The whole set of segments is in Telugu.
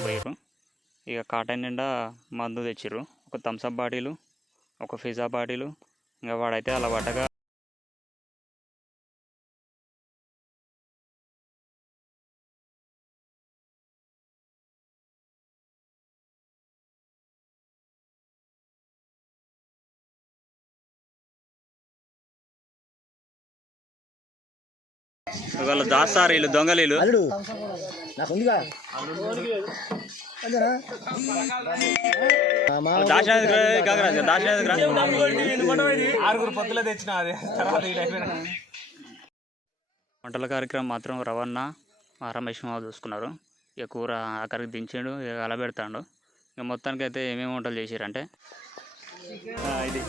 పోయారు ఇక కాటన్ నిండా మందు తెచ్చిర్రు. ఒక థమ్సప్ బాటిలు ఒక పిజ్జా బాటిలు ఇంకా వాడైతే అలా పట్టగా వాళ్ళు దాస్తారు వీళ్ళు దొంగలీలు నాకు ఉందిగా అంతేనా? మా ఆరుగురు పొత్తులో తెచ్చిన అది. తర్వాత వంటల కార్యక్రమం మాత్రం రవణ మా రమేష్ మావ చూసుకున్నారు. ఇక కూర ఆఖరికి దించాడు ఇక అలబెడతాడు ఇక మొత్తానికి అయితే ఏమేమి వంటలు చేసారంటే ఇది.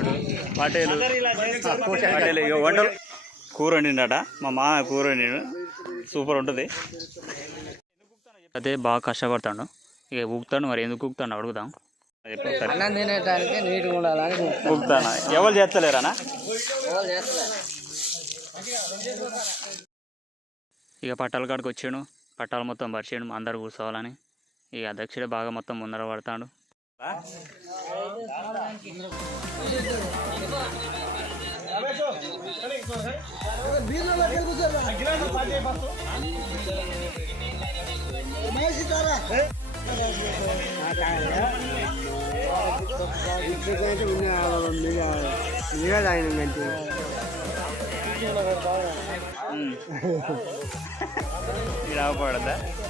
చూడు, పటేలు పటేలు ఇక వంటలు. కూర వండిండట మా మామ కూర వండిండు సూపర్ ఉంటుంది. అదే బాగా కష్టపడతాడు. ఇక ఊపుతాడు మరి. ఎందుకు ఊపుతాడు? అడుగుదాం. అన్నం తినేటానికి నీట్గా ఉండాలని ఊపుతానా. ఎవరు చేస్తలేరానా ఇక పట్టాల కాడికి వచ్చాడు. పట్టాలు మొత్తం పరిచాడు. అందరు కూర్చోవాలని. ఇక అధ్యక్షుడే బాగా మొత్తం ముందర పడతాడు. మీరే తాగిన మంచి ఇది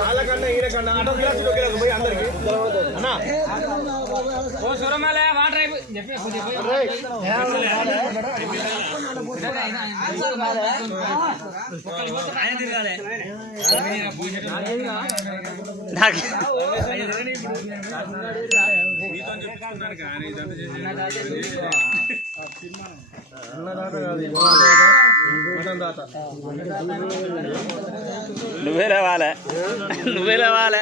వాళ్ళకన్నా ఈయనకన్నా అటో పోయి అందరికి అన్నా నాకు మటన్ నువ్వే లేవాలే. నువ్వే లేవాలే.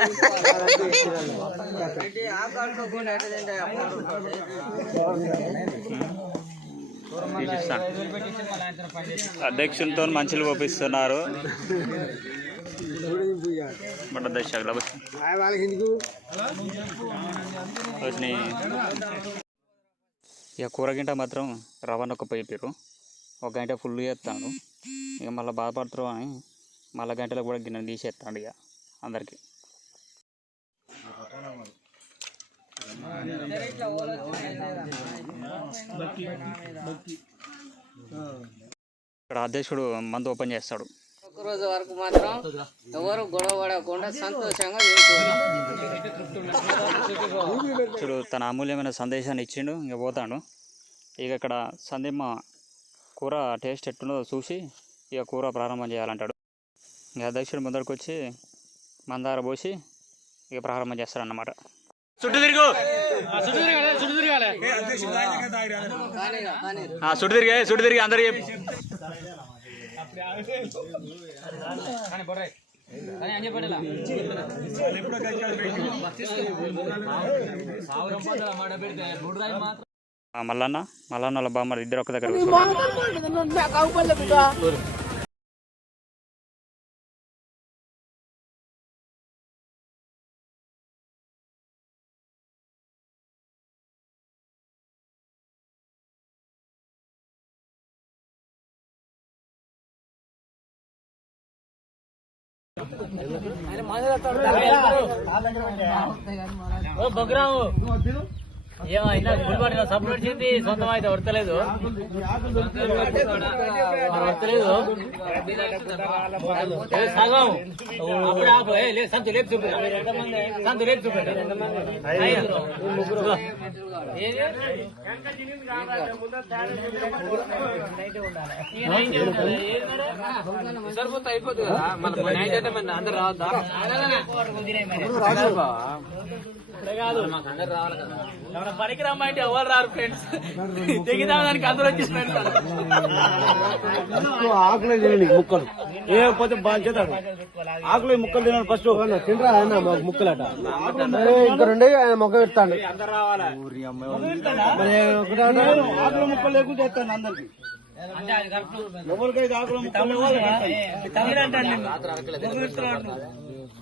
అధ్యక్షులతో మంచులు పంపిస్తున్నారు బట్ ఇక కూరగింట మాత్రం రవ్వను ఒక పైపారు ఒక గంట ఫుల్ చేస్తాడు. ఇక మళ్ళీ బాధపడతారు అని మళ్ళీ గంటలో కూడా గిన్నె తీసేస్తాడు ఇక అందరికి. ఇక్కడ అధ్యక్షుడు మందు ఓపెన్ చేస్తాడు. ఒక రోజు వరకు మాత్రం ఎవరు గొడవ పడకుండా సంతోషంగా అధ్యక్షుడు తన అమూల్యమైన సందేశాన్ని ఇచ్చిండు ఇక పోతాడు. ఇక ఇక్కడ సందీప్ కూర టేస్ట్ ఎట్టుందో చూసి ఇక కూర ప్రారంభం చేయాలంటాడు. ఇక అధ్యక్షుడు ముందరకు వచ్చి మందార పోసి ఇక ప్రారంభం చేస్తాడన్నమాట. చుట్టూ తిరుగు. ఆ, చుట్టూ తిరిగి చుట్టూ తిరిగి అందరు మల్లన్న మల్లన్న వాళ్ళ బామ్మ ఇద్దరు ఒక దగ్గర కూర్చోండి. ఏమైనా గుడిపట్టిన సపోర్ట్ చేసి సొంతం అయితే వర్తలేదు వర్తలేదు సగం అప్పుడు ఆపు ఏ, లేదు సంతు లేపు చూపెట్ట సంతు లేపు చూపెట్ట ఐదుగురు. ముగ్గురు ఏది? ఈ నైన్టీ ఉండాలి. ఏది మరి? సరిపోతే అయిపోతుంది కదా మన నైట్ అయితే అందరు రావద్దా పనికి రమ్మంటే ఎవరు రారు ఫ్రెండ్స్ దిగిదా దానికి అందరూ వచ్చి ఫ్రెండ్స్ ఆకులే తినండి ముక్కలు. ఏ పోతే బాగా చేతాడు ఆకులు ముక్కలు తినాడు ఫస్ట్. తినరా ఆయన మాకు ముక్కలట? ఇంకా రెండే ఆయన మొక్క పెడతాడు ఆకులు ముక్కలు లేకుండా చేస్తాను అందరికి? ఎవరికైతే ఆకులు ముక్కలు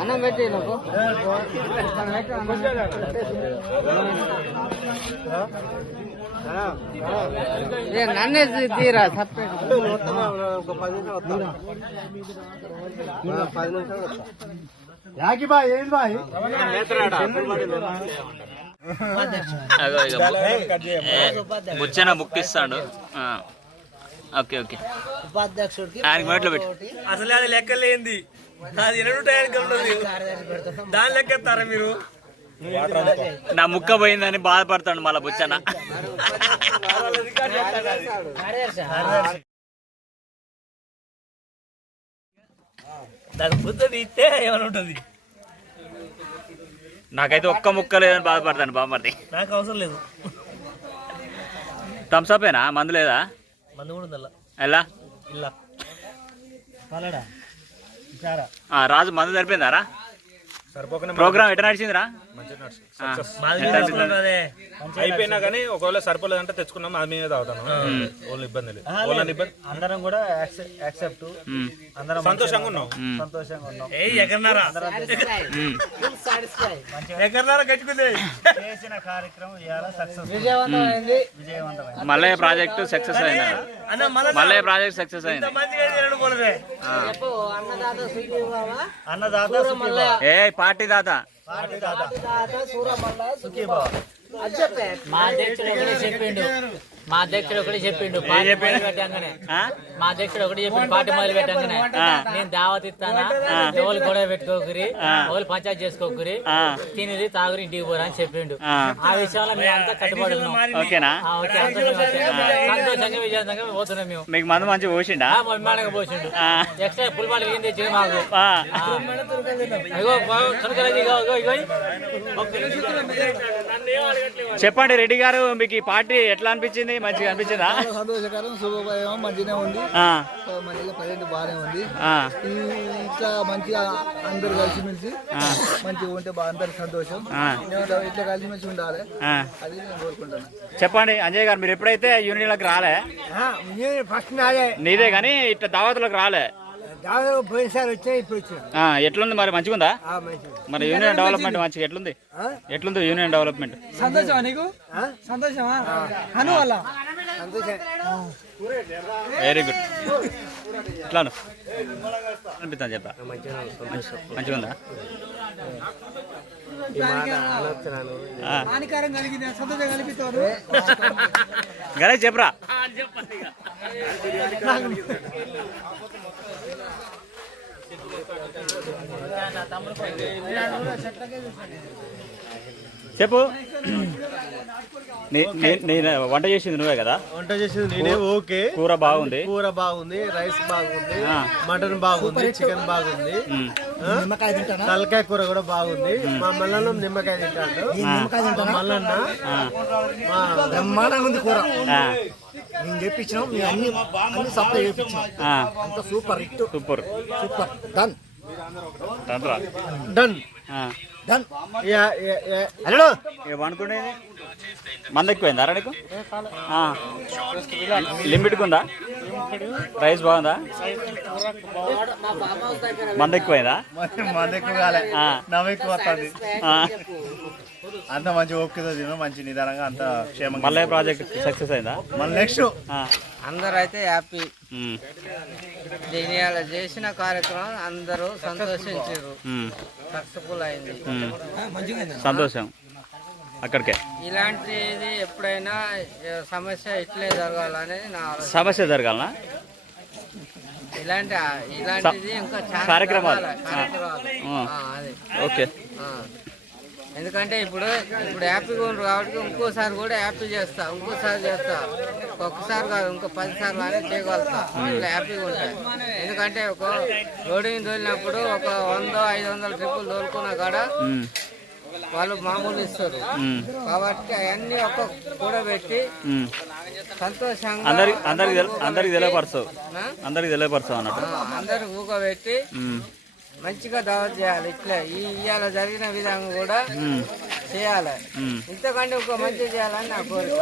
అన్నం పెట్టి నాకు ఏ నన్నే తీరా సపరేట్ పది నిమిషాలు యాకి బాయ్ ఏంది బాయ్ ముచ్చన ముక్తిస్తాడు ఓకే ఓకే. పెట్టు. అసలే అది లెక్క లేనిది. అది ఎన్నడు టైంకి ఉండదు దాని లెక్క ఎత్తారా మీరు? నా ముక్క పోయిందని బాధపడతాడు మళ్ళా బుచ్చన దాని బుద్ధ తీస్తే ఏమైనా ఉంటుంది? నాకైతే ఒక్క ముక్క లేదని బాధపడతాను బామ్మర్ది. నాకు అవసరం లేదు. థమ్స్అపేనా మందు లేదా? మందు కూడా ఉందల్లా ఎలా రాజు మందు సరిపోయిందారా? ప్రోగ్రామ్ ఎట్లా నడిచిందిరా? మాది? అయిపోయినా కానీ ఒకవేళ సరిపోలేదంటే తెచ్చుకున్నాం అది మేమే తాగుతాను. వాళ్ళ ఇబ్బంది లేదు. వాళ్ళని ఇబ్బంది. అందరం కూడా యాక్సెప్ట్. అందరం సంతోషంగా ఉన్నాం. సంతోషంగా ఉన్నాం. ఎక్కడన్నారా? చేసిన కార్యక్రమం ఇవాళ సక్సెస్ విజయవంతమైంది. విజయవంతమైంది. మల్లయ్య ప్రాజెక్టు సక్సెస్ అయిందా అన్న మళ్ళీ మల్లయ్య ప్రాజెక్ట్ సక్సెస్ అయింది. అన్నదాత ఏ పార్టీ దాత. మా అధ్యక్షుడు ఒకటే చెప్పిండు. మా అధ్యక్షుడు ఒకటే చెప్పిండు. పార్టీ మొదలు పెట్టంగానే? మా అధ్యక్షుడు ఒకటి చెప్పిండు. పార్టీ మొదలు పెట్టంగానే. నేను దావత్ ఇస్తానా? ఎవరు గొడవ పెట్టుకోకురి. ఎవరు పంచాయతీ చేసుకోకురి. తినేది తాగురి ఇంటికి పోరా అని చెప్పిండు. ఆ. విషయంలో మేము అంతా కట్టుబడి ఉన్నాం. ఓకేనా? ఆ, ఓకే, మీకు మందు మంచిగా పోసిండా? పోసిండు. ఎక్స్ట్రా పులిపాటి ఏం తెచ్చిండు మాకు. ఇగో ఇగో ఇగో. చెప్పండి రెడ్డి గారు మీకు ఈ పార్టీ ఎట్లా అనిపించింది? మంచిగా అనిపించిందా? సంతోషకరం శుభోదయం మంచిగానే ఉంది. ఆ, మంచిగా ప్రజెంట్ బాగానే ఉంది. ఇట్లా మంచిగా అందరు కలిసిమెలిసి ఆ. మంచిగా ఉంటే బాగా అందరికి సంతోషం. ఇట్లా కలిసిమెలిసి ఉండాలి. ఆ. అది నేను కోరుకుంటాను చెప్పండి అంజయ్ గారు మీరు ఎప్పుడైతే యూనియన్లకు రాలే? ఫస్ట్ నాదే. నీదే కానీ ఇట్లా దావతులకు రాలే? దాదాపు పోయినసారి వచ్చాయి ఇప్పుడు వచ్చిన ఆ, ఎట్లుంది మరి? మంచిగా ఉందా మరి యూనియన్ డెవలప్మెంట్ మంచిగా ఎట్లుంది? ఎట్లుంది యూనియన్ డెవలప్మెంట్? సంతోషమా నీకు? సంతోషమా? అను వల్ల వెరీ గుడ్ ఎట్లాను అనిపిస్తాను చెప్పా? మంచిగా ఉందా ఆ. హానికారం కలిగింది? సంతోషం కలిపిస్తారు గణేష్ చెప్పరా? చెప్పు నే- నే- నేను వంట చేసింది నువ్వే కదా? వంట చేసేది నేనే ఓకే. కూర బాగుంది? కూర బాగుంది రైస్ బాగుంది ఆ. మటన్ బాగుంది చికెన్ బాగుంది? తలకాయ కూర కూడా బాగుంది. మా మల్లన్న నిమ్మకాయ తింటాడు. మా మల్లన్న బ్రహ్మాండంగా ఉంది కూర. ఆ, నేను చెప్పించినాం అన్ని అన్ని supply super hit. Super. Super. Done done done hello. పండుకునేది మంద ఎక్కువైందా రా నీకు. లిమిట్కి ఉందా రైస్ బాగుందా? మంద ఎక్కువైందా మంది ఎక్కువ కాలే. నవ్వు ఎక్కువ. అంత మంచి ఓపికతో తిను మంచి నిదానంగా అంత క్షేమంగా మళ్ళీ ప్రాజెక్ట్ సక్సెస్ అయిందా? మళ్ళీ నెక్స్ట్. అందరూ అయితే హ్యాపీ. దీని అలా చేసిన కార్యక్రమం అందరూ సంతోషించారు. సక్సెస్ఫుల్ అయింది. సంతోషం. అక్కడికే. ఇలాంటిది ఎప్పుడైనా సమస్య ఇట్లే జరగాలనేది నా సమస్య జరగాలనా? ఇలాంటి ఇలాంటిది ఇంకా చాలా కార్యక్రమాలు. జరగాలి. ఓకే. ఎందుకంటే ఇప్పుడు ఇప్పుడు హ్యాపీగా ఉండరు కాబట్టి ఇంకోసారి కూడా హ్యాపీ చేస్తా ఇంకోసారి చేస్తా ఒక్కసారి కాదు ఇంకో పది సార్లు అనేది చేయగలుగుతా ఇట్లా హ్యాపీగా ఉంటాయి ఎందుకంటే ఒక లోడింగ్ తోలినప్పుడు ఒక వంద ఐదు వందల ట్రిప్పులు తోలుకున్నా కాడ. వాళ్ళు మామూలు ఇస్తారు. కాబట్టి అవన్నీ ఒక కూడబెట్టి. సంతోషంగా అందరికి అందరికి తెల- అందరికి తెలియపరచవు ఆ? అందరికి తెలియపరచవు మంచిగా దావత్ చేయాలి ఇట్లా ఈ ఇవాళ జరిగిన విధంగా కూడా. చేయాలి. ఇంతకంటే ఇంకో మంచి చేయాలని నా కోరిక